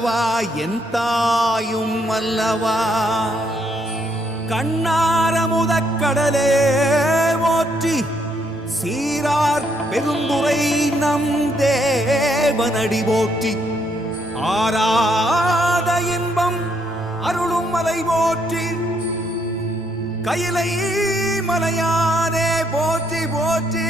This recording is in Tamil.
என் தாயும் அல்லவா. கண்ணாரமுதக் கடலே போற்றி, சீரார் பெருந்துரை நம் தேவனடி போற்றி. ஆராத இன்பம் அருளும் மலை போற்றி, கையிலை மலையானே போற்றி போற்றி.